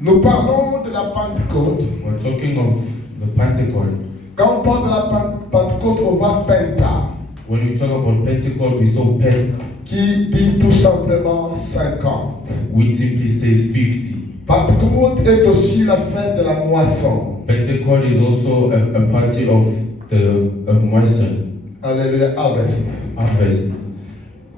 Nous parlons de la Pentecôte. We're talking of the Pentecost. Quand on parle de la Pentecôte, on voit Penta, When we talk about Pentecost, we saw Pent, qui dit tout simplement 50. which simply says 50. Pentecôte est aussi la fête de la moisson. Pentecost is also a party of the moisson, Alléluia, harvest. harvest.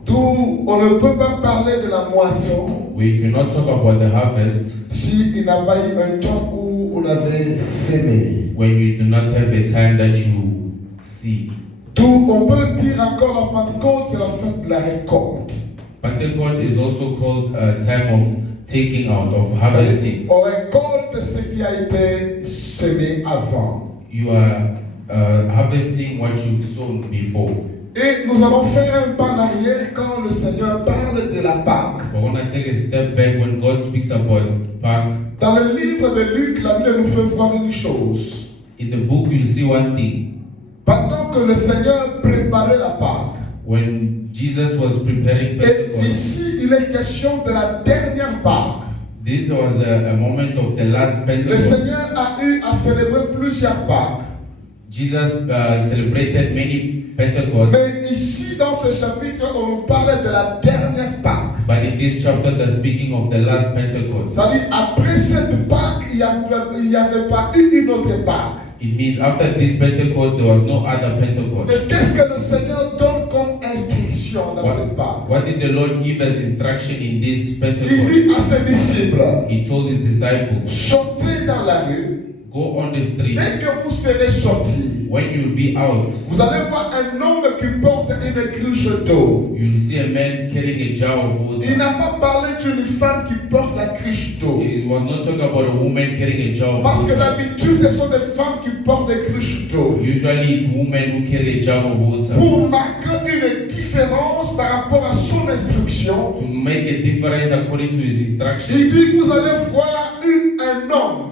D'où on ne peut pas parler de la moisson We cannot talk about the harvest s'il n'a pas eu un temps où on avait sémé. when you do not have a time that you see. D'où on peut dire encore la Pentecôte, c'est la fête de la récolte. Pentecost is also called a time of taking out, of harvesting. On récolte ce qui a été semé avant. You are harvesting what you've sown before. Et nous allons faire un pas en arrière quand le Seigneur parle de la Pâque. We're going to take a step back when God speaks about Pâques. Dans le livre de Luc, la Bible nous fait voir une chose. In the book, you'll see one thing. Pendant que le Seigneur préparait la Pâque, When Jesus was preparing et Pentecost, ici il est question de la dernière Pâque. this was a moment of the last Le Pentecost. Seigneur a eu à célébrer plusieurs Pâques. Jesus celebrated many Pentecost, Mais ici, dans ce chapitre, on nous parle de la dernière Pâque. but in this chapter, they're speaking of the last Pentecost. C'est-à-dire, après cette Pâque, il n'y avait pas eu une autre Pâque. It means after this Pentecost, there was no other Pentecost. Mais qu'est-ce que le Seigneur donne comme instruction dans cette Pâque? What did the Lord give as instruction in this Il Pentecost? dit à ses disciples, He told his disciples, sortez dans la rue. go on the street. Dès que vous serez sortis, When you'll be out, vous allez voir un homme qui porte une cruche d'eau. you'll see a man carrying a jar of Il water. n'a pas parlé d'une femme qui porte la cruche d'eau. It was not talking about a woman carrying a jar of Parce que water. d'habitude, ce sont des femmes qui portent des cruches d'eau. Usually it's women who carry a jar of water. Pour marquer une différence par rapport à son instruction, To make a difference according to his instructions, il dit vous allez voir un homme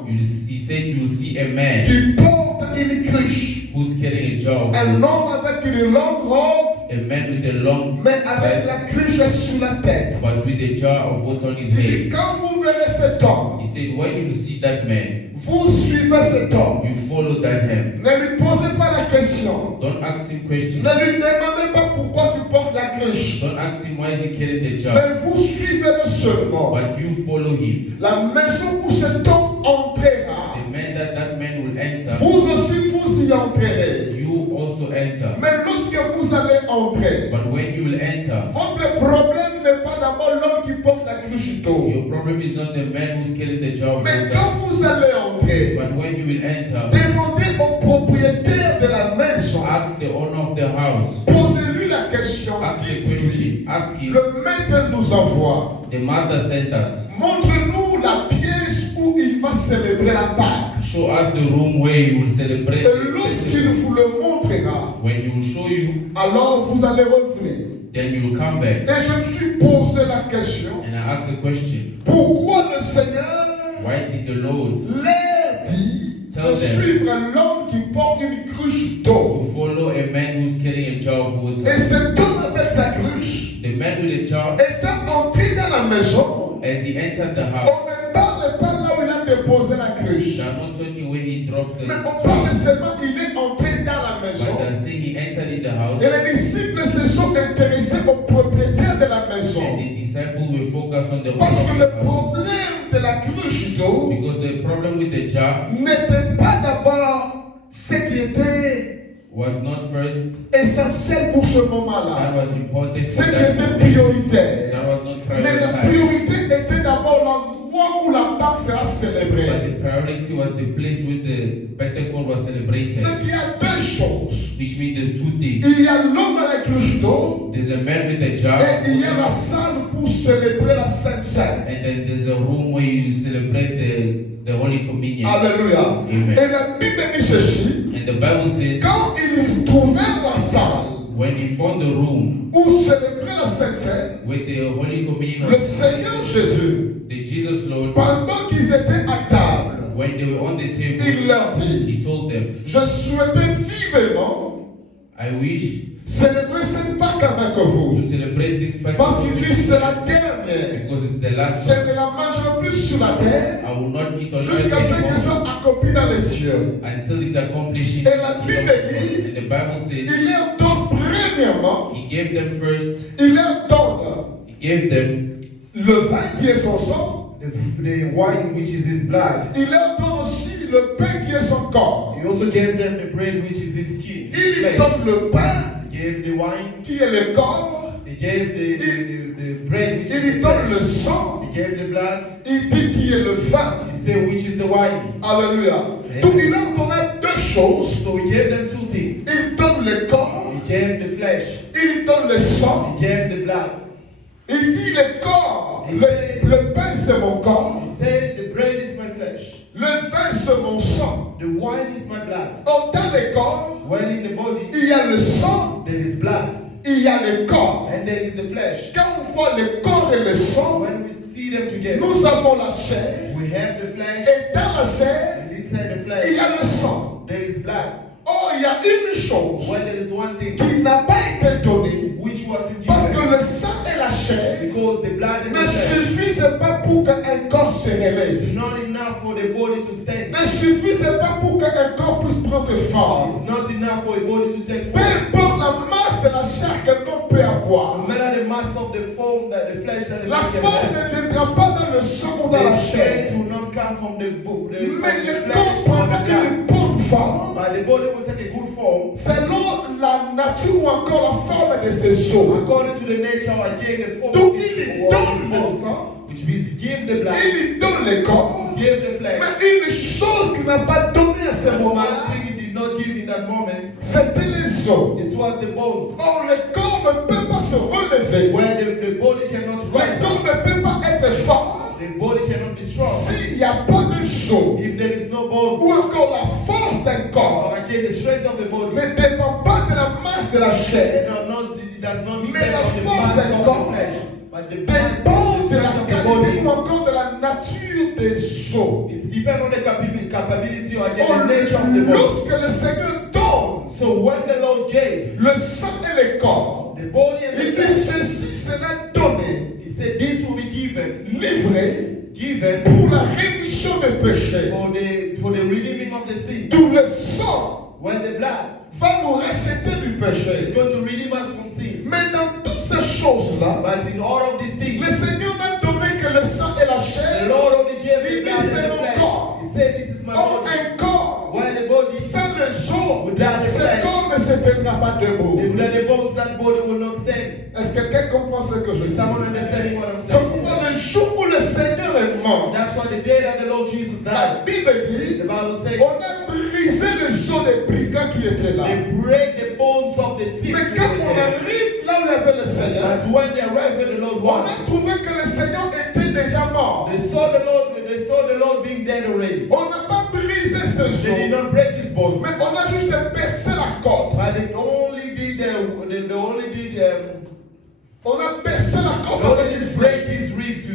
he said you'll see a man qui porte une cruche. who's carrying a jar of Un water. homme avec une longue robe, A man with a long mais avec vest, la cruche sous la tête. but with a jar of water on his Il dit head. quand vous verrez cet homme, He said, when you see that man, vous suivez cet homme. you follow that man. Ne lui posez pas la question. Don't ask him questions. Ne lui demandez pas pourquoi tu portes la cruche. Don't ask him why is he carrying the jar. Mais vous suivez-le seulement. But you follow him. La maison où cet homme entrera, The man that man will enter, vous aussi vous y entrerez. you also enter. Mais lorsque vous allez entrer, But when you will enter, votre problème n'est pas d'abord l'homme qui porte la cruche d'eau. your problem is not the man who's carrying the jar of Mais water. quand vous allez entrer, But when you will enter, demandez au propriétaire de la maison, ask the owner of the house. posez-lui la question, Ask the dites-lui, question. Ask him. le maître nous envoie, The master sent us. montre-nous la pièce où il va célébrer la Pâque. Show us the room where you will celebrate. Et lorsqu'il vous le montrera, When he will show you, alors vous allez revenir. then you will come back. Et je me suis posé la question, And I ask the question, pourquoi le Seigneur why did the Lord leur dit Tell de them. suivre l'homme qui porte une cruche d'eau? to follow a man who's carrying a jar of Et water? cet homme avec sa cruche, The man with a jar, étant entré dans la maison, as he entered the on house, ne parle pas là où il a déposé la cruche. they are not talking where he dropped the Mais on parle jar, seulement qu'il est entré dans la but maison. they're saying he entered in the house, Et les disciples se sont intéressés au propriétaire de la maison. and the disciples will focus on the owner Parce que of le the house. problème de la cruche d'eau Because the problem with the jar n'était pas d'abord ce qui était was not first, essentiel pour ce that moment-là. was important Ce for qui that était moment. prioritaire. That was not Mais la prioritized. priorité était d'abord l'endroit où la Pâque sera But célébrée. the priority was the place where the Pentecost was celebrated. C'est qu'il y a deux choses. Which means there's two things. Il y a l'homme à la cruche d'eau There's a man with a jar, et il y a la salle pour célébrer la Sainte Seine. and then there's a room where you celebrate the Holy Communion. Alléluia. Amen. Et la Bible dit ceci. And the Bible says, Quand ils trouvèrent la salle when he found the room où célébrer la Sainte Seine, with the Holy Communion, le Seigneur Jésus, the Jesus Lord, pendant qu'ils étaient à table, when they were on the il table, leur dit, he told them, je souhaitais vivement I wish célébrer cette Pâques avec vous. to celebrate this Parce qu'il festival dit c'est la dernière. because it's the last Je one. ne la mangerai plus sur la terre I will not eat on jusqu'à ce earth qu'elle anymore soit accomplie dans les cieux. until it's accomplished. Et la Bible dit, And the Bible says il leur donne premièrement, he gave them first, il leur donne he gave them le vin qui est son sang, the wine which is his blood. il leur donne aussi le pain qui est son corps. He also gave them the bread which is his skin. Il lui Flesh. donne le pain He gave the wine. qui est le corps, He gave the bread which il is lui the donne le flesh. sang, He gave the blood. il dit qui est le vin. He said which is the wine. Alléluia. Donc il leur donnait deux choses. So he gave them two things. Il donne le corps, He gave the flesh. il donne le sang. He gave the blood. Il dit le corps, le pain c'est mon corps, He said the bread is my flesh. le vin c'est mon sang. The wine is my blood. Donc dans le corps, When in the body il y a le sang, there is blood. il y a le corps. And there is the flesh. Quand on voit le corps et le sang, When we see them together, nous avons la chair. we have the flesh. Et dans la chair, And inside the il flesh, y a le sang. there is blood. Oh, il y a une chose Well, there is one thing qui n'a pas été donnée. which wasn't Parce que given. le sang et la chair Because the blood and ne the flesh suffisent pas pour qu'un corps se is relève. not enough for the body to stand. Ne suffisent pas pour qu'un corps puisse prendre forme. It's not enough for a body to take Peu form. importe la masse de la chair que l'on peut No avoir, matter the mass of the form that the flesh that the la man can force have, ne viendra pas dans le sang ou dans la the chair. strength will not come from the book. Mais le flesh, corps from prendra the blood. une bonne forme But the body will take a good form selon la nature ou encore la forme de ses os. according to the nature or again the form Donc of il lui or donne le form, sang, which means give the blood, il lui donne le corps. give the flesh. Mais une chose qu'il n'a pas donnée à ce One moment-là, thing he did not give in that moment, c'était les os. it was the bones. Or, le corps ne peut pas se relever. Where the body cannot Le rise corps up, ne peut pas être fort the body cannot be strong. s'il n'y a pas de os. If there is no bone, Ou encore la force d'un or corps again the strength of the body, ne dépend pas de la masse de la chair, it does not Mais depend la on the force mass d'un of corps the flesh, but the dépend de la strength of the qualité body. ou encore de la nature des os. It depends on the capability or again Oh, the nature of the body. lorsque le Seigneur donne So when the Lord gave le sang et le corps, the body and il the dit flesh, ceci sera donné, he said this will be given livré pour la rémission des péchés. for the redeeming of the sin. Tout le sang When the blood va nous racheter du is péché. going to redeem us from sin. Mais dans toutes ces choses-là, But in all of these things, le Seigneur n'a donné que le sang et la the chair. Lord only gave the Il dit, blood c'est and the mon flesh. corps. He said this is my Or body. un corps While the body, sans le os, without the ce flesh, corps ne se tiendra pas debout. without the bones, that body will not stand. Est-ce que quelqu'un comprend ce que je Is dis? someone understanding what I'm Je saying? comprends le jour où le Seigneur est mort. That's why the day that the Lord Jesus La died, Bible dit, the Bible says, on a brisé le os des brigands qui étaient là. they break the bones of the thieves. Mais who quand were on there. arrive là où il y avait le Seigneur, But when they arrived where the Lord on was, a trouvé que le Seigneur était déjà mort. they saw the Lord being dead already. On n'a pas brisé ce They did os, not break his bones. mais on a juste percé la corde. But they only did On a percé la corde they avec only une break flèche. his ribs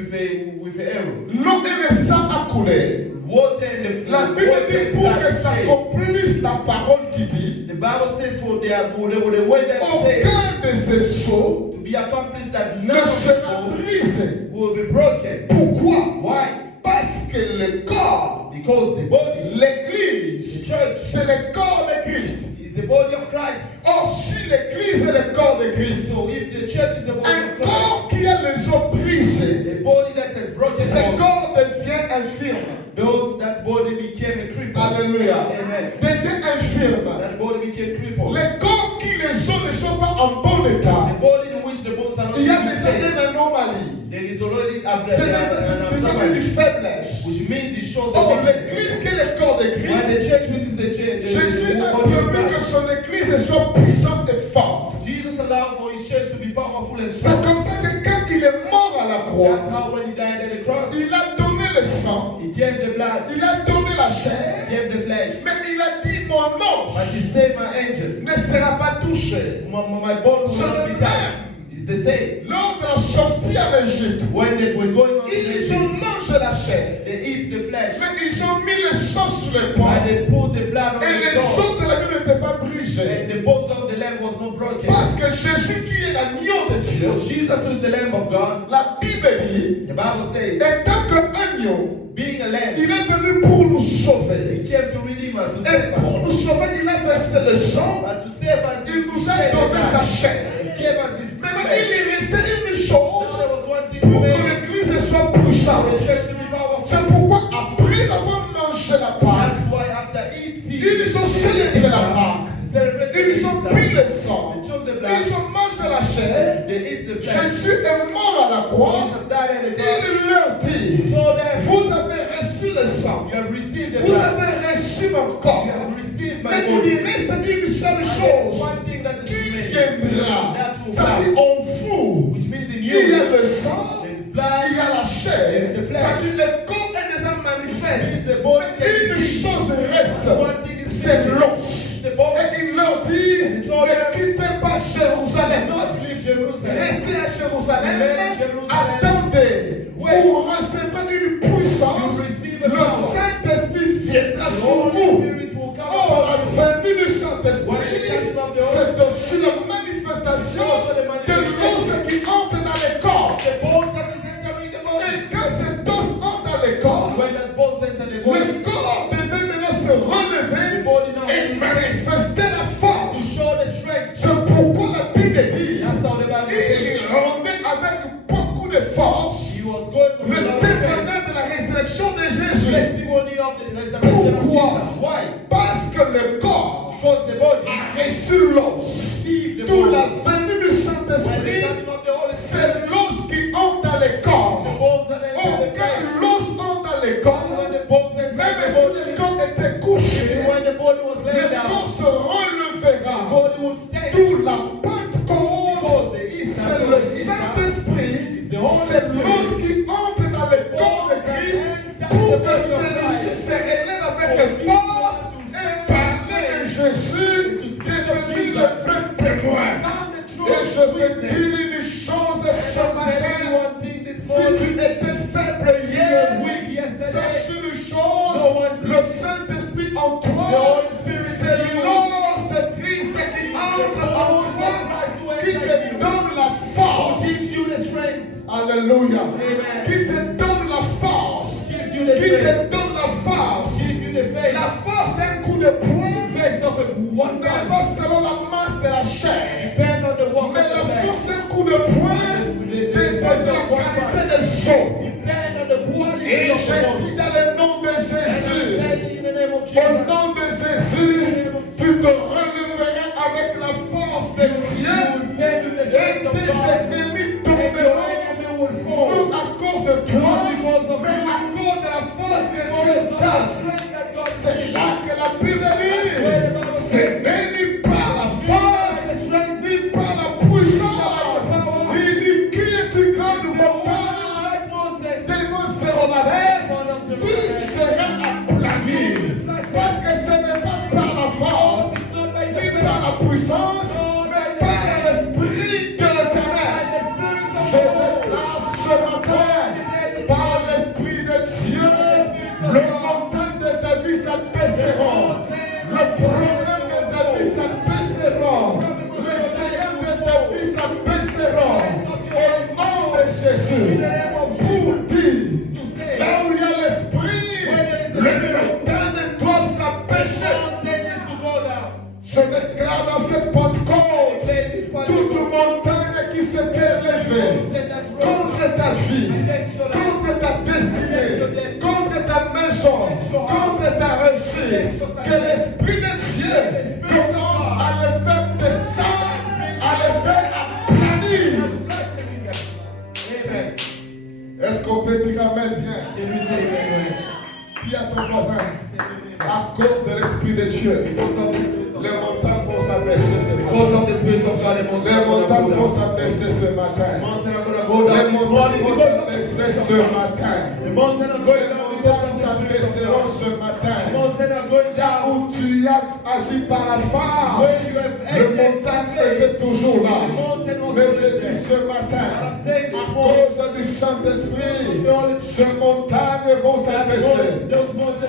with an arrow. L'eau et le sang a coulé. Water and the La Bible water dit and pour blood que came. s'accomplisse la parole qui dit, The Bible says for the way that says aucun de ces os to be accomplished that ne none of sera the brisé. will be broken. Pourquoi? Why? Parce que le corps, Because the body, the l'église, church, c'est le corps de Christ. is the body of Christ. Or, si l'église est le corps de Christ, So if the church is the body un of Christ, corps qui a les os brisés, a body that has broken ce down, corps devient infirme. that body became a cripple. Alléluia. Amen. Devient infirme. That body became crippled. Les corps qui les os ne sont pas en bon The état, body in which the bones are not il y a in déjà place, une anomalie. there is already C'est an déjà une abnormality, faiblesse. which means it shows Or, the l'église qui est le corps de When Christ, the church which is the Jésus a body of prévu que Christ, son église soit puissante et forte. Jesus allowed for his church to be powerful and C'est strong. comme ça que quand il est mort à la That's croix, how when he died at the cross, il a donné le sang, he gave the blood, il a donné la he chair, gave the flesh. mais il a dit mon nom But he said, my angel, ne sera pas touché. my bone will C'est not le be même. touched. It's It's the same. Lors de la sortie en Égypte, When they were going on to ils Egypt, ont mangé la chair. they eat the flesh. Mais ils ont mis le sang sur les And poings. they put the blood on Et the les door. os de la vie n'étaient pas brisés. And the bones of the lamb was not broken. Parce que Jésus qui est l'agneau de Dieu, Jesus is the lamb of God. la Bible dit, The Bible says, étant qu'agneau, being a lamb, il est venu pour nous sauver. he came to redeem us, to Et save pour us. nous sauver, il a versé le sang. But to save us, Il nous a shed the donné sa blood. chair. He gave us his Maintenant, flesh. il est resté une Now chose there was one thing pour que remaining. l'Église soit puissante. The church to be powerful. C'est pourquoi, après avoir mangé la Pâque, That's why after eating, ils ont célébré la Pâque. celebrated Ils ont Easter, pris le sang. they took the blood, Ils ont mangé la chair. they eat the flesh. Jésus est mort à la croix. Jesus died at the cross. Il leur dit, told them, vous avez reçu le sang. you have received the Vous blood. avez reçu mon corps. You have received my Mais vous body. direz, c'est une seule And there's chose one thing that is qui remaining. viendra. That will Ça dit, come. en vous, Which means in il y a you, le sang, there is il blood, y a la chair. the flesh. Ça dit, le corps est déjà manifeste. is the body. Une chose reste, One thing is c'est l'os. the body. Et il leur dit, ne quittez pas Jérusalem. Not leave Jerusalem. Restez à Jérusalem. Remain in Jerusalem. Attendez. Vous recevrez une puissance. You receive a Le power. Saint-Esprit viendra The sur Holy vous. Spirit will come Oh, upon la you. venue du Saint-Esprit, c'est aussi la manifestation de l'os qui entre dans les corps. The bones that is entering the body. Et quand cet os entre dans les corps, When that bones enter the body, le corps devait maintenant se relever the body now et manifester la to force. show the strength. C'est pourquoi la Bible dit, That's how the Bible il says. rendait avec beaucoup de force He was going to le the témoignage de la résurrection de Jésus. testimony of the resurrection of Pourquoi? Jesus. Why? Parce que le corps Because the body a reçu l'os. received the D'où body. la venue du When the Saint-Esprit, coming of the Holy Spirit, c'est l'os qui entre dans les the corps. bones that Oh, enter the flesh. quand l'os entre dans les corps, When the bones enter même the si body, le corps était couché, when the body was le laid down, corps se the relevera. body would stand. D'où la Pentecôte, Because the Easter, c'est le Saint-Esprit, c'est l'os qui entre dans le corps de Christ pour que celui-ci se relève avec force et parler de Jésus, devenir le vrai témoin. Et je veux dire une chose ce matin, si tu étais faible hier, sache une chose, le Saint-Esprit en toi, c'est l'os de Christ qui entre en toi, qui te donne la force. gives you the strength. Alléluia. Amen. Qui te donne la force. Gives you the Qui strength. te donne la force. Gives you the faith. La force d'un coup de poing Faith of a one n'est man. pas selon la masse de la chair. Depend on the work Mais of la the flesh. force d'un coup de poing dépend de la qualité des os. Depend on the quality Et of the je body. dis dans le nom de And I'm Jésus, saying in the name of au Jesus, nom de Jésus, tu te relèveras avec la force de Dieu you will stand with the et strength of tes God. ennemis And tomberont. your enemy will Non fall. à cause de toi, mais à cause de la force que Dieu t'a. C'est là que la Bible dit, ce n'est ni par la force, ni par la puissance, ni qui est plus grand du montagne, devant Zéronabel, tu seras aplani. Parce que ce n'est pas par la force, ni par la puissance, mais par l'Esprit de l'Éternel. Je déclare ce matin, par l'Esprit de Dieu, le montagne de ta vie s'abaisseront. Le problème de ta vie s'abaisseront. Le géant de ta vie s'abaisseront. Au nom de Jésus, pour dire, là où il y a l'Esprit, le montagne doit s'abaisser. Je déclare dans cette Pentecôte, toute montagne qui s'est élevée contre ta vie, contre ta destinée, contre ta maison, contre ta réussite, que l'Esprit de Dieu commence à le faire descendre, à le faire aplanir. Amen. Est-ce qu'on peut dire Amen bien? Can we say amen? Dis à ton voisin, à cause de l'Esprit de Dieu, les montagnes vont s'abaisser ce Because matin. of the Spirit of God, Les montagnes vont s'abaisser ce matin. mountain are going to go Les down this montagnes morning vont because of the s'abaisser ce Spirit of God. matin. The mountain are Les going down because montagnes of the Spirit of s'abaisseront God. ce The matin. mountain are going Là down. où tu as agi par la force, When you have le acted montagne by faith, était toujours là. the mountain was Mais je dis ce matin, à cause du Saint-Esprit, ces montagnes vont s'abaisser.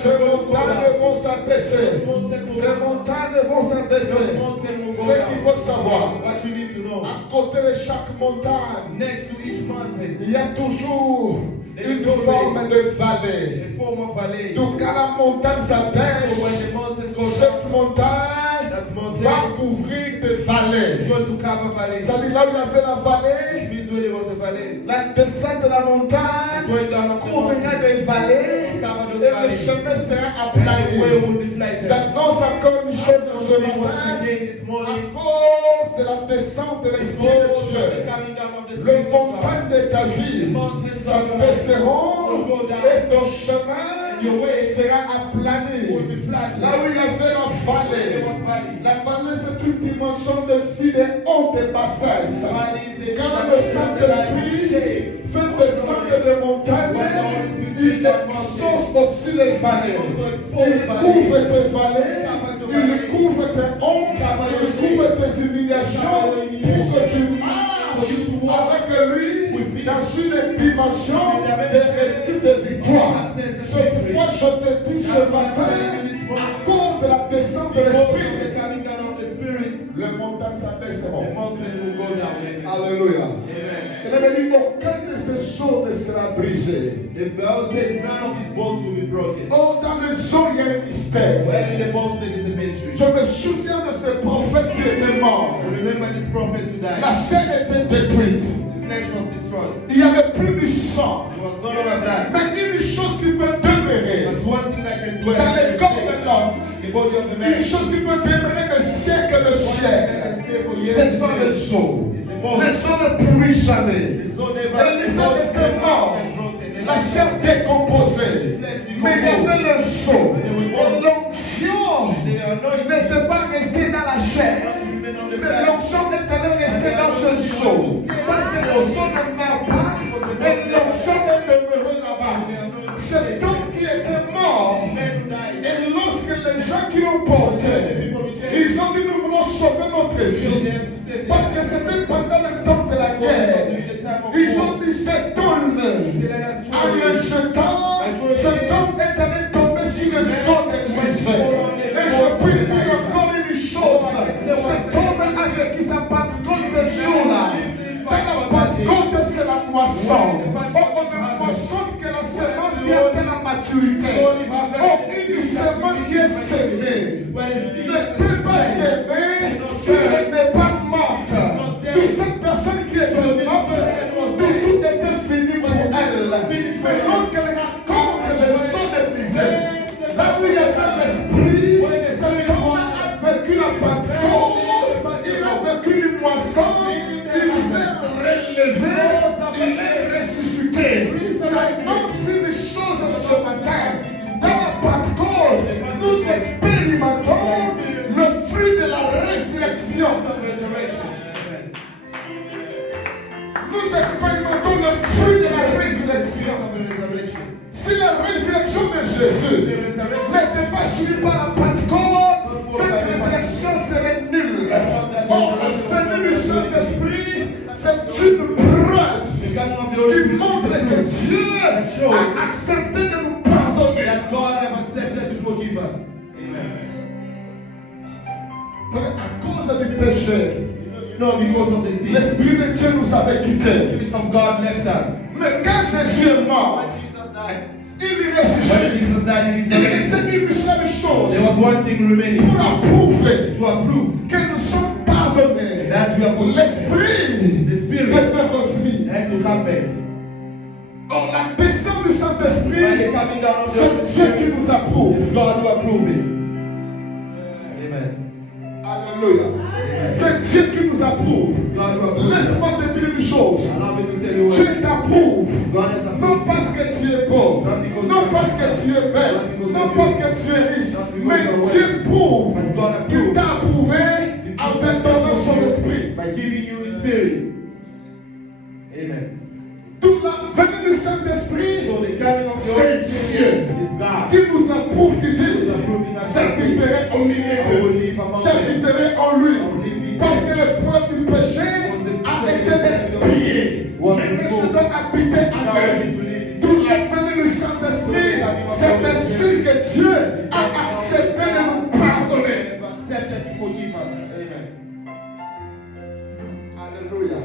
Ces montagnes vont s'abaisser. Ces montagnes vont s'abaisser. Ce qu'il faut savoir, What you need to know, à côté de chaque montagne, next to each mountain, il y a toujours une forme de vallée. a form of valley. Donc quand la montagne So when s'abaisse, the mountain goes cette down, montagne that mountain va couvrir des is vallées. going to cover valley. C'est-à-dire là où il y avait la Which vallée, means when there was a valley, la descente de la montagne going down of the couvrira mountain, des vallées cover those et le valleys. chemin sera And the way aplani. will be flighted. J'annonce encore une chose ce Once matin. again this À morning, cause de la descente de l'Esprit de because of the Dieu, coming down of the les Spirit of God, montagnes de ta vie s'abaisseront et ton chemin sera aplani. Là où il y avait la vallée, la vallée c'est une dimension de vie de haute et bassesse. Quand le Saint-Esprit fait descendre des montagnes, il exauce aussi les vallées. Il couvre tes vallées, il couvre tes hontes, il couvre tes humiliations pour que tu marches avec lui dans une dimension de récit de victoire. C'est pourquoi je te dis ce matin, à cause de la descente de l'Esprit, the coming down of the Spirit, les montagnes the s'abaisseront. mountain will go down. Alléluia. Amen. Il avait dit aucun de ces eaux ne sera brisé. The Bible says none of his bones will be broken. Oh, dans les eaux, il y a un mystère. Well, in the bones there is a mystery. Je me souviens de ce prophète qui était mort. I remember this prophet who La died. chair était détruite. The flesh was destroyed. Il n'y avait plus du sang. There was no longer blood. Mais une chose qui peut demeurer But one thing that can dwell dans le corps de in l'homme, the body of the man, une chose qui peut demeurer de siècle de that siècle, can stay for years, ce sont les is eaux. the bones. Les eaux ne pourrissent jamais. The soul never, Et les hommes étaient morts, la chair décomposée. Mais il y avait le sceau. Et l'onction n'était pas restée dans la chair. Mais l'onction est allée rester dans ce sceau. Parce que le sceau ne meurt pas. Et l'onction est demeurée là-bas. Cet homme qui était mort, et lorsque les gens qui l'ont porté, ils ont dit nous voulons sauver notre vie. Parce que c'était pendant le temps de la guerre. Ils ont dit jetons-le. En le jetant, cet homme est allé tomber sur le sol de l'église. Et je puis dire encore une chose. Cet homme a vécu sa Pentecôte ce jour-là. Dans la Pentecôte, c'est la moisson. On ne moissonne que la semence qui atteint la maturité. Une semence qui est semée ne peut pas germer si elle n'est pas morte. Toute cette personne qui était morte, tout était fini pour elle. Mais lorsqu'elle raconte le son de misère, là où il y avait l'esprit, cet homme a vécu la Pentecôte, il a vécu une moisson, il s'est relevé, il est ressuscité. J'annonce une chose ce matin. Dans la Pentecôte, nous expérimentons le fruit de la résurrection. Nous expérimentons le fruit de la résurrection. Si la résurrection de Jésus n'était pas suivie par la Pentecôte, cette résurrection serait nulle. Or, la venue du Saint-Esprit, c'est une preuve qui montre que Dieu a accepté de nous pardonner. That God have accepted to forgive us. À cause du péché, No, because of the sin. l'Esprit de Dieu nous avait The quittés. Spirit of God left us. Mais quand Jésus est mort, When Jesus died, il est when ressuscité. Jesus died, Il he restait une seule chose there was one thing remaining pour approuver to approve que nous sommes pardonnés. that we are forgiven. L'Esprit The Spirit devait revenir. had to come back. Or la descente du By the Saint-Esprit, coming down of c'est the Dieu qui nous approuve. It's God who approved it. Amen. Alléluia. C'est Dieu qui nous approuve. It's God who approved it. Laisse-moi te dire une chose. Allow me to tell you Dieu what t'approuve. God has approved. Non parce que tu es beau, non parce que tu es belle, non parce que tu es riche, mais Dieu prouve qu'il t'a approuvé en te donnant son esprit. By giving you His Spirit. Amen. Toute la venue du Saint-Esprit, So the coming of the c'est Holy Spirit Dieu is God. qui nous approuve, qui dit j'habiterai au milieu d'eux, j'habiterai en lui. Parce que le problème du péché a C'est ainsi que Dieu a accepté de nous pardonner. Accepted to forgive us. Amen. Alléluia.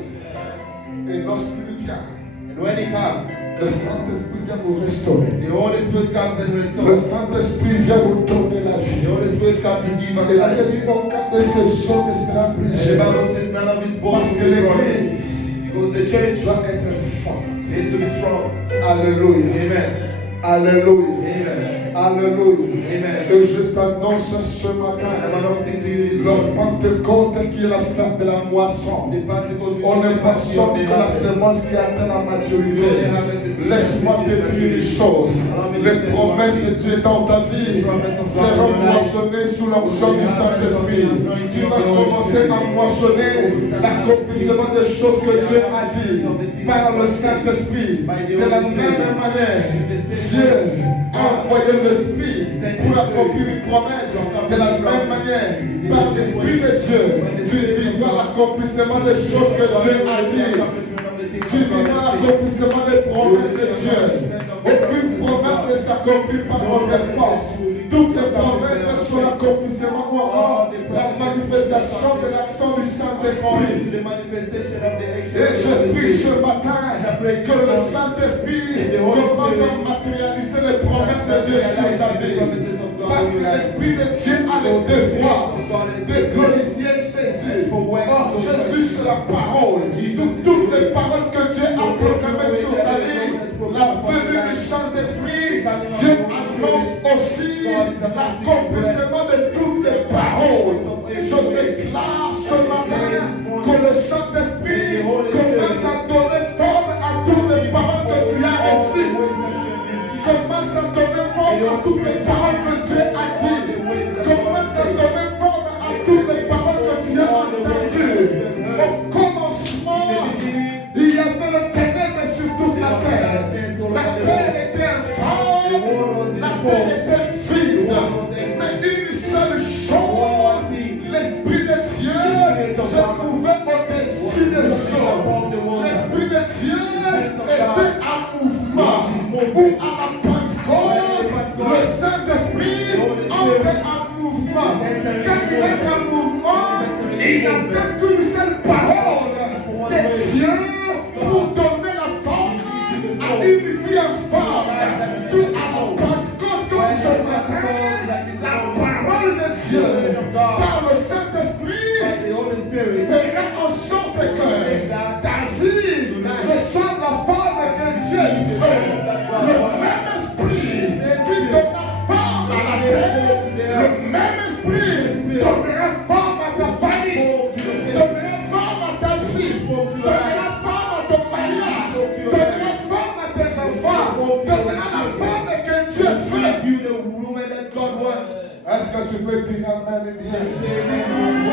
Et lorsqu'il vient, And when He comes, le Saint-Esprit vient nous restaurer. the Holy Spirit comes and Le restores. Saint-Esprit vient nous donner la The vie. Holy Spirit comes and gives us Et la Bible life. dit aucun de ces hommes ne sera And the brisé. Bible says none of His bones Parce que will be broken. l'Église Because the church doit être forte. needs to be strong. Alléluia. Amen. Alléluia. Amen. Alléluia. Amen. Et je t'annonce ce I'm matin, announcing to you this le morning. Pentecôte qui est la fête de la moisson. The Pentecost On ne is the mentionne que la harvest. semence qui atteint la maturité. Laisse-moi te dire une chose. Les promesses de Dieu dans ta vie seront moissonnées sous l'onction du Saint-Esprit. Tu vas commencer à moissonner l'accomplissement des choses que Dieu a dit par le Saint-Esprit. De la même manière, Dieu a envoyé l'Esprit pour accomplir une promesse. De la même manière, par l'Esprit de Dieu, tu vivras l'accomplissement des choses que Dieu a dit. Tu vivras l'accomplissement des promesses de Dieu. Aucune promesse ne s'accomplit pas par tes forces. Toutes les promesses sont l'accomplissement ou encore la manifestation de l'action du Saint-Esprit. Et je prie ce matin que le Saint-Esprit commence à matérialiser les promesses de Dieu sur ta vie. Parce que l'Esprit de Dieu a le devoir de glorifier Jésus. Or, Jésus, c'est la parole. Toutes les paroles que Dieu a proclamées sur ta vie, la venue du Saint-Esprit, Dieu annonce aussi l'accomplissement de toutes les paroles. Je déclare ce matin que le Saint-Esprit commence à donner forme à toutes les paroles que tu as reçues. Commence à donner forme à toutes les paroles que Dieu a dit. Commence à donner forme à toutes les paroles que tu as entendues. Au commencement, il y avait le ténèbre sur toute la terre. La terre était informe, la terre était vide. Mais une seule chose, l'Esprit de Dieu se mouvait au-dessus des hommes. L'Esprit de Dieu était en mouvement. Où à la Pentecôte, le Saint-Esprit entrait en mouvement. Quand il est en mouvement, il n'entend qu'une seule parole de Dieu pour donner la forme à une vie informe. D'où à la Pentecôte, comme ce matin, la parole de Dieu par le Saint-Esprit fera en sorte que ta vie ressemble la forme que Dieu veut. Le même esprit qui donnera forme à la terre, le même esprit donnera forme à ta famille, donnera forme à ta fille, donnera forme à ton mariage, donnera forme à tes enfants, donnera la forme que Dieu veut. Est-ce que tu peux dire Amen et bien?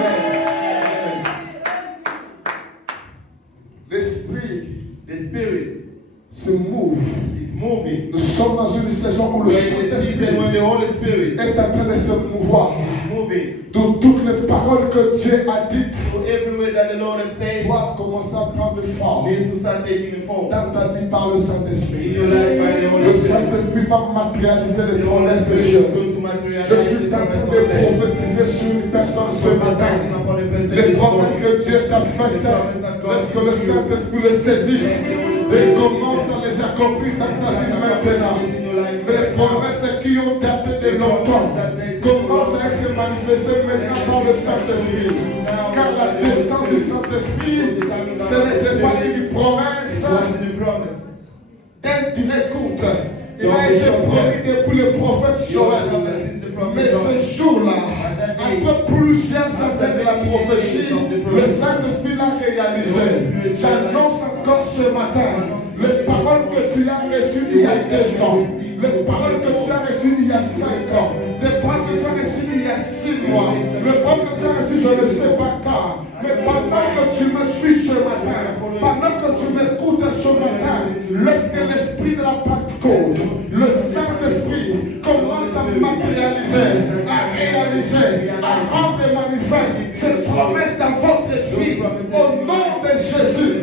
L'esprit, The Spirit, se move. it's moving. Nous sommes dans une saison où le We're in a season when Saint-Esprit the Holy Spirit est en train de se mouvoir. is moving. Donc toutes les paroles que Dieu a dites So every word that the Lord has said doivent commencer à prendre forme needs to start taking form. dans ta vie par le In Saint-Esprit. your life by the Le Holy Spirit. Saint-Esprit va matérialiser les The Holy promesses de Spirit Dieu. is going to materialize Je suis the en train promise de of God. prophétiser sur une personne ce matin. Les promesses que Dieu t'a faites, lorsque le Saint-Esprit les saisisse et commence à les accomplir dans ta vie maintenant. Mais les promesses qui ont daté de longtemps commencent à être manifestées maintenant par le Saint-Esprit. Car la descente du Saint-Esprit, ce n'était pas une promesse d'une écoute. Il a été promis depuis le prophète Joël. Mais ce jour-là, après plusieurs années de la prophétie, le Saint-Esprit l'a réalisé. J'annonce encore ce matin les paroles que tu as reçues il y a 2 ans, les paroles que tu as reçues il y a 5 ans, les paroles que tu as reçues il y a 6 mois, les paroles que tu as reçues je ne sais pas quand. Mais pendant que tu me suis ce matin, pendant que tu m'écoutes ce matin, lorsque l'esprit de la Pentecôte, le Saint-Esprit commence à matérialiser, à réaliser, à rendre manifeste ces promesses dans votre vie, au nom de Jésus,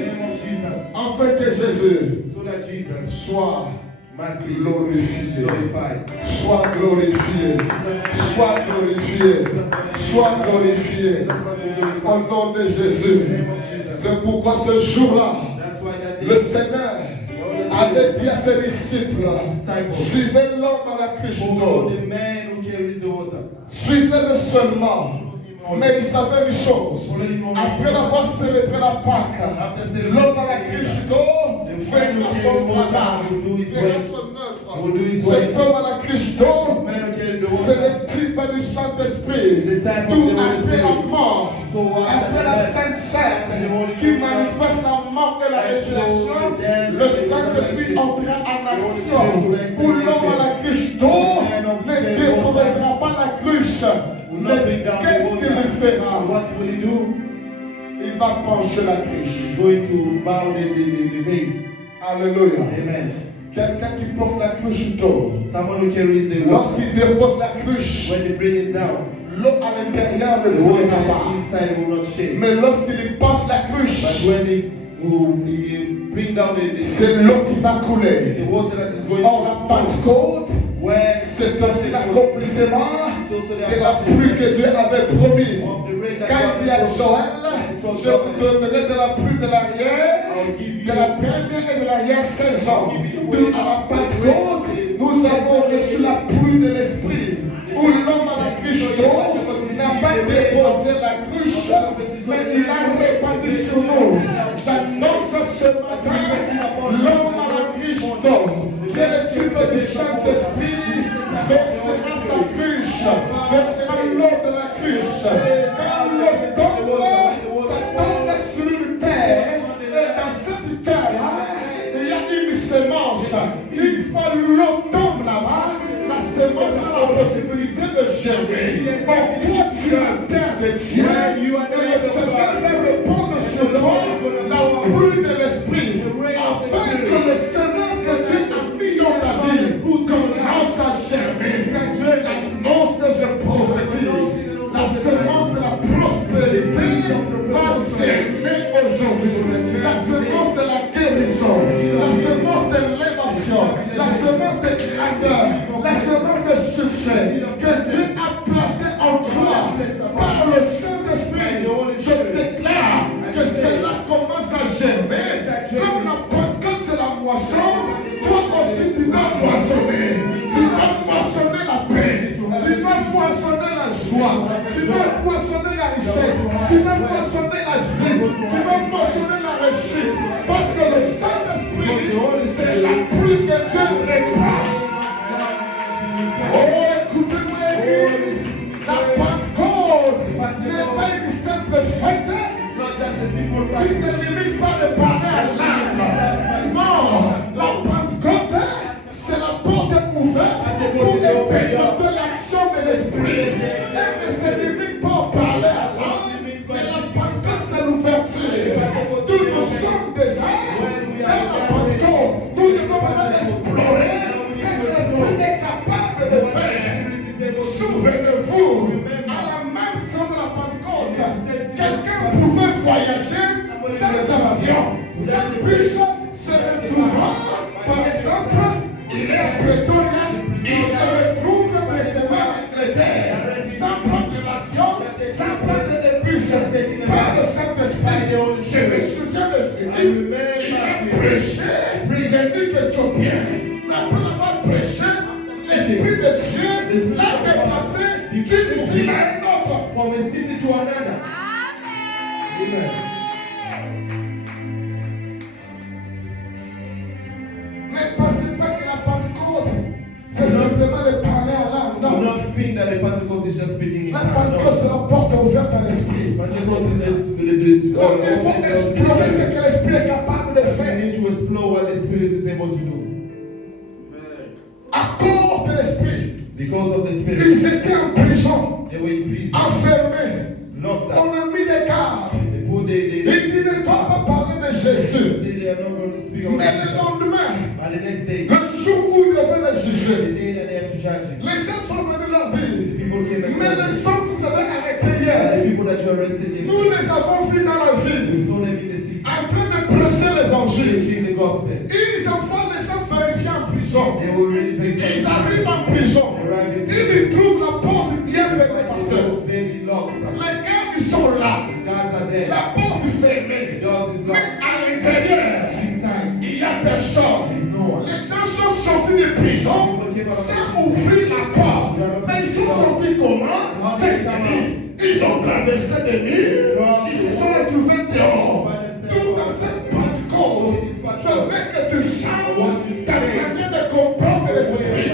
afin que Jésus soit must be glorifié. glorified. Sois glorifié. Sois glorifié. Sois glorifié. Au nom de Jésus. C'est pourquoi ce jour-là, That's why that le day, Seigneur avait dit à ses disciples, suivez l'homme à la cruche follow d'or. the man who carries the water. Suivez-le seulement. Mais il savait une chose. Après avoir célébré la Pâque, l'homme à la cruche d'or fera son travail, fera son œuvre. Cet homme à la cruche d'or, This man who carried the c'est water. le type du Saint-Esprit. D'où après la mort, après la Sainte Chair, qui manifeste la mort et la résurrection, le Saint-Esprit entrera en action. Où l'homme à la cruche d'or ne déposera pas la cruche. Mais qu'est-ce qu'il fera? What will he do? Il va pencher la cruche. He's going to bow the vase. Alléluia. Amen. Quelqu'un qui porte la cruche d'or, Someone who carries the water, lorsqu'il dépose la cruche, when they bring it down, l'eau à l'intérieur ne the water brûlera pas. inside will not shake. Mais lorsqu'il penche la But cruche, when they bring down c'est l'eau qui va couler. the water that is going Or la to Pentecôte, where c'est aussi l'accomplissement de la pluie que Dieu avait promis. Quand il dit à Joël, je vous donnerai de la pluie de l'arrière, de la première et de l'arrière-saison. À la Pentecôte, nous avons reçu la pluie de l'Esprit, où l'homme à la cruche d'eau n'a pas déposé la cruche, mais il l'a répandu sur nous. J'annonce ce matin, l'homme à la cruche d'eau, qui est le type du Saint-Esprit, versera sa cruche, versera l'eau de la cruche. Quand l'eau tombe, ça tombe sur une terre, et dans cette terre-là, il y a une semence. Une fois l'eau tombe là-bas, la semence a la possibilité de germer. Donc toi, tu es la terre de Dieu, et le Seigneur va répondre sur toi la pluie de l'Esprit, afin que le semence que Dieu a mis dans ta vie commence à germer. J'annonce que je prophétise. La semence de la prospérité va germer aujourd'hui. La semence de la guérison, la semence de l'élévation, la semence de grandeur, la semence de succès que Dieu a placé en toi par le Saint-Esprit. Je déclare que cela commence à germer. Comme la Pentecôte c'est la moisson, toi aussi tu dois moissonner. Tu dois moissonner la paix. Tu dois moissonner la joie. Tu dois moissonner la richesse. Tu dois moissonner la vie. Tu dois moissonner la réussite. Parce que le Saint-Esprit, c'est la pluie que Dieu répand. Oh, écoutez-moi, Église. La Pentecôte n'est pas une simple fête qui se limite pas de parler à l'âme. Non, la Pentecôte, c'est la porte ouverte pour expérimenter l'action de l'Esprit. Elle ne se limite pas à parler à l'âme, mais la Pentecôte, c'est l'ouverture. Nous nous sommes déjà dans la Pentecôte. Nous devons maintenant explorer ce que l'Esprit est capable de faire. Souvenez-vous, à la même chose de la Pentecôte, quelqu'un pouvait voyager sans avion, sans bus, se retrouvant, par exemple, il est à Pretoria, il se retrouve directement en Angleterre, sans prendre l'avion, sans prendre des bus, par le Saint-Esprit. Je me souviens de Philippe, il a prêché l'évêque éthiopien, mais après avoir prêché, l'Esprit de Dieu l'a déplacé d'une ville à une autre. from a city to another. Amen. Ne pensez pas que la Pentecôte, c'est simplement de parler à l'âme. Do Non. not think that the Pentecost is just speaking in La tongues. Pentecôte, c'est la porte ouverte à l'Esprit. Pentecost is Donc il faut explorer ce que l'Esprit est capable de we faire. need to explore what the Spirit is able to do. À cause de l'Esprit, Because of the Spirit, ils étaient en prison, they were in prison, enfermés. locked On up. a mis des gardes. They put Il dit ne doit pas parler de Jésus. they are not going to speak of Mais le Jesus. lendemain, But the next day, le jour où ils devaient le the juger, day that they have to judge him, les gens sont venus leur the dire, people came and mais told les them, hommes que vous avez arrêtés the hier, people that you arrested nous yesterday, les avons vus dans la we ville, saw them in the city, en train de prêcher l'évangile. preaching the gospel. Ils envoient les gens vérifier en prison. will really take Ils arrivent en prison. Ils trouvent la porte bien fermée, pasteur. very locked. Les gardes, ils sont là. Guards are there. La porte est fermée. Doors is Mais locked. à l'intérieur, Inside, il n'y a personne. there's no one. Les gens sont sortis de prison sans ouvrir la porte. Mais ils sont sortis comment? C'est-à-dire, ils ont traversé des murs, ils se sont retrouvés dehors. Tout dans cette Pentecôte, je veux que tu changes ta manière de comprendre l'esprit.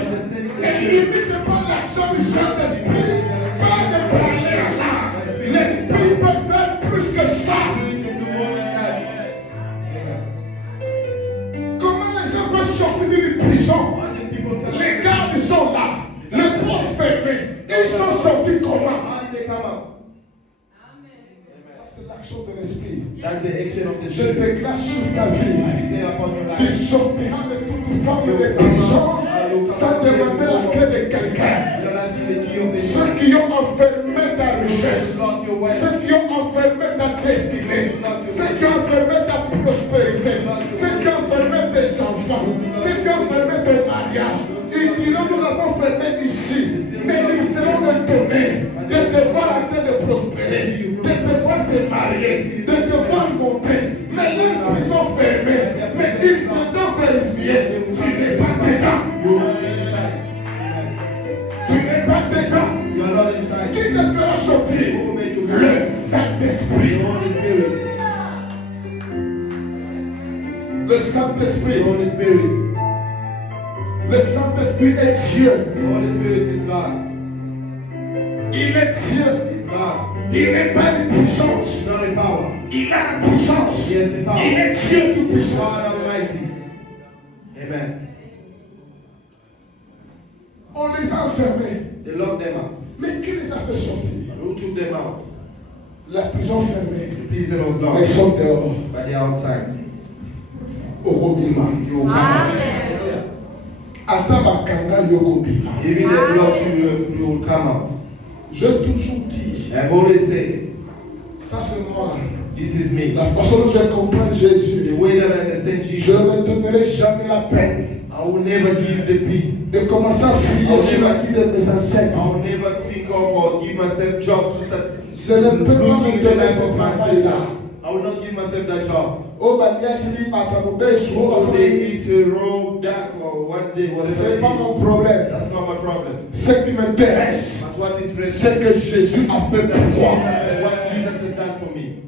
Ne limite pas la somme du Saint-Esprit, pas de parler à l'âme. L'esprit peut faire plus que ça. Comment les gens peuvent sortir d'une prison? Les gardes sont là, les portes fermées. Ils sont sortis comment? How did they come out? Ça, c'est l'action de l'esprit. That's the action of the Je Spirit. déclare sur ta vie. I declare upon your Tu life. sortiras de toute forme de prison sans demander la clé de quelqu'un. You're not seeing the key of the Ceux qui ont enfermé ta richesse, Lock your way. ceux qui ont enfermé ta destinée, ceux qui ont enfermé ta prospérité, ceux qui ont enfermé tes enfants, ceux qui ont enfermé ton mariage, ils diront nous l'avons fermé ici, mais ils seront étonnés de te voir en train de prospérer, de te voir te marier, de te voir monter, mais leur prison fermée, mais ils viendront vérifier, tu n'es pas dedans, You're not inside. tu n'es pas dedans. You're not inside. Qui te fera sortir? Le Saint-Esprit. The Holy Spirit. Le Saint-Esprit. The Holy Spirit. Le Saint-Esprit est Dieu. The Holy Spirit is God. Il est Dieu. It's God. Il n'est pas une puissance. It's not a power. Il a la puissance. He has the power. Il est Dieu tout puissant. God Almighty. Amen. On les a enfermés. They locked them out. Mais qui les a fait sortir? Who took them out? La prison fermée. The prison was Mais ils locked. sont dehors. But they're outside. Okobima. You will come out. Ata bakanga yokobima. Even if they lock you will come out. J'ai toujours dit, I've always said, ça c'est moi. this is me. La façon dont je comprends Jésus, The way that I understand je Jesus, ne me donnerai jamais la peine I will never give the peace. de commencer à fouiller sur la vie de mes ancêtres. I will never think of or give myself job to start Je ne peux pas looking me in the donner life ce of my travail-là. sister. I will not give myself that job. Oh, Bania qui dit, Matamoube, Or they eat a raw duck or one day, whatever. c'est they pas eat. mon problème. That's not my problem. Ce qui m'intéresse, But what interests me c'est que Jésus a fait pour moi. is what Jesus has done for me.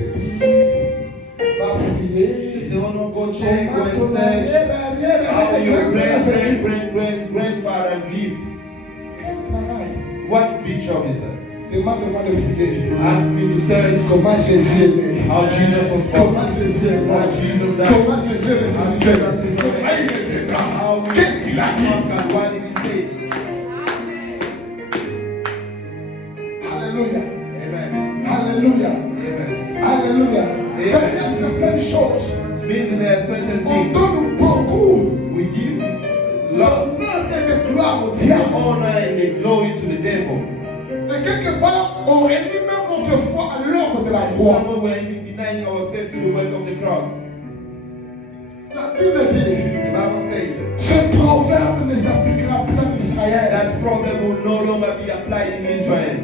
Il dit, va fouiller. He said, oh no, go check, go Comment ton and search arrière, how avec your grand-père grandfather lived. Quel travail? What big job is that? Demande-moi de fouiller. Ask me to search Comment Jésus est né? how Jesus was born. Comment Jésus est mort? How Jesus died. Comment Jésus est ressuscité? Comment il est How dedans? Qu'est-ce qu'il a dit? conquered. What did he say? Alléluia. Amen. Alléluia. Amen. Alléluia. C'est-à-dire certaines choses. It means that there are certain On things donne beaucoup we give love, l'honneur et de gloire au diable. honor, and the glory to the devil. Et quelque part, on réunit même notre foi à l'œuvre de la croix. Somewhere we're even denying our faith to the work of the cross. La Bible dit, The Bible says ce proverbe ne s'appliquera plus en Israël. that proverb will no longer be applied in Israel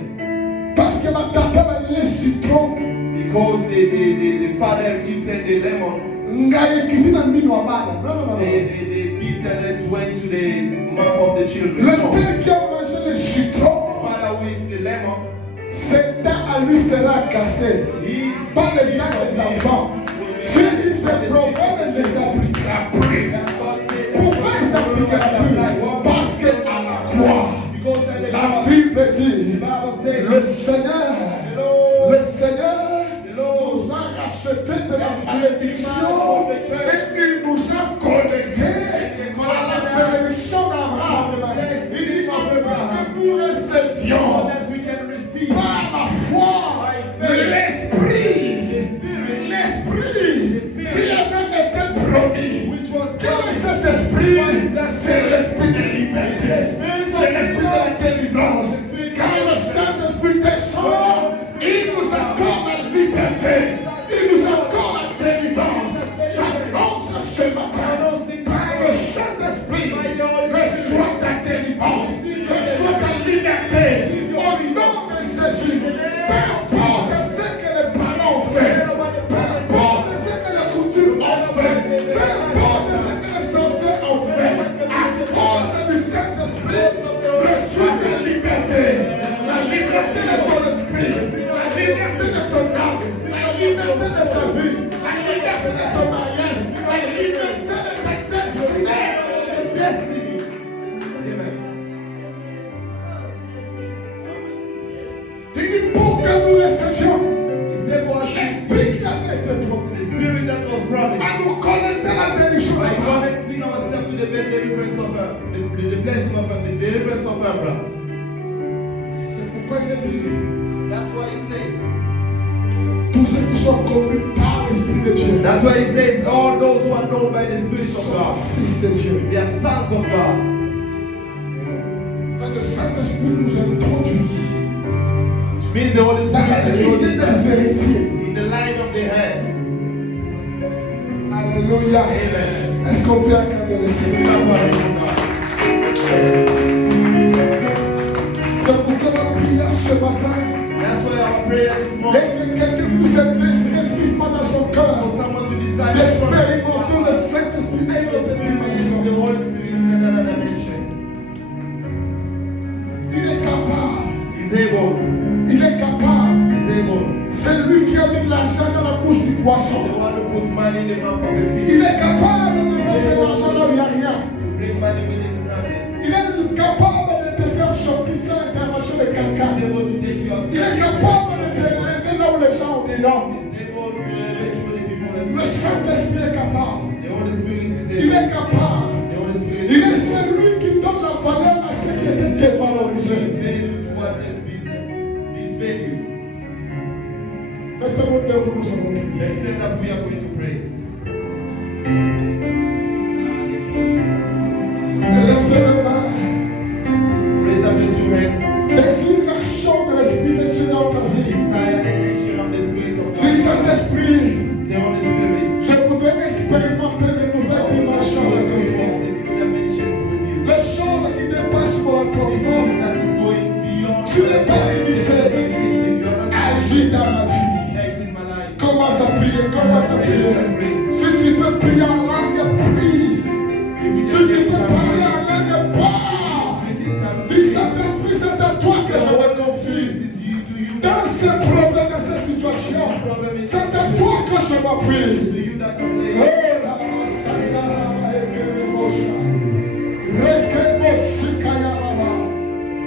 Parce que ma tata m'a donné le citron. because the father have eaten the lemon. Ngai kiti na mino abana. Non, non, non, non. The bitterness went to the mouth of the children. Le No. père qui a mangé le citron, Father who eats the lemon, ses dents à lui sera cassé. he Pas les dents des enfants. Dieu dit ce proverbe ne s'appliquera plus. Pourquoi il ne s'appliquera plus? Parce qu'à la croix, la Bible dit, le Seigneur nous a rachetés de la malédiction et il nous a connectés à la bénédiction d'Abraham. Il dit en fait que nous recevions par la foi l'esprit qui avait été promis. Quel est cet esprit? C'est l'esprit de liberté, c'est l'esprit de la délivrance. Quand le Saint-Esprit descend, il nous accorde la liberté, il nous accorde la délivrance. J'annonce deliverance of her, the blessing of her, the deliverance of Abraham. C'est pourquoi il est dit, That's why he says. tous ceux qui sont connus par l'Esprit de Dieu, That's why he says all those who are known by the Spirit of sont God, fils de Dieu. they are sons of God. C'est le Saint-Esprit nous introduit Which means the Holy dans la Spirit lignée is des héritiers. in the line of the head. Alléluia. Amen. Est-ce qu'on peut acclamer le Seigneur? C'est pourquoi la prière ce matin, That's why our prayer this dès morning que quelqu'un puisse désirer vivement dans son for cœur someone to desire d'expérimenter le Saint-Esprit et dans cette the dimension. Holy Spirit in another dimension. Il est capable. He's able. Il est capable. He's able. C'est lui qui a mis l'argent dans la bouche du poisson. The one who puts money in the mouth of a Il fish. est capable de mettre l'argent là où il n'y a rien. You bring money when it's nothing. Il est capable de te faire sortir sans l'intervention de He's quelqu'un. able to take you out. Il est capable de te lever là où les gens ont des noms. He's able to elevate you when the people have Le Saint-Esprit est capable. The Holy Spirit is Il est able. capable. The Holy Spirit Il est celui qui donne la valeur à ce qui était dévalorisé. value to what has been these values. Mettez-vous debout, nous allons prier. Let's stand up, we are going to pray. Lève tes mains. Raise up your two hands. Désire l'action de l'Esprit de Dieu dans ta vie. Desire the action of the Spirit of Du God. Saint-Esprit, The Holy Spirit. je voudrais expérimenter de nouvelles dimensions avec toi. The new dimensions with you. Les choses qui dépassent mon entendement. That is going beyond. Tu n'es pas limité. Agis dans ma vie. Act in my life. Commence à prier, commence à prier. Si tu peux prier en langue, prie. Si tu peux parler en langue, parle. Dis Saint-Esprit, c'est à toi que je me confie. Dans ces problèmes, dans ces situations, c'est à toi que je m'appuie. To you that I'm laying.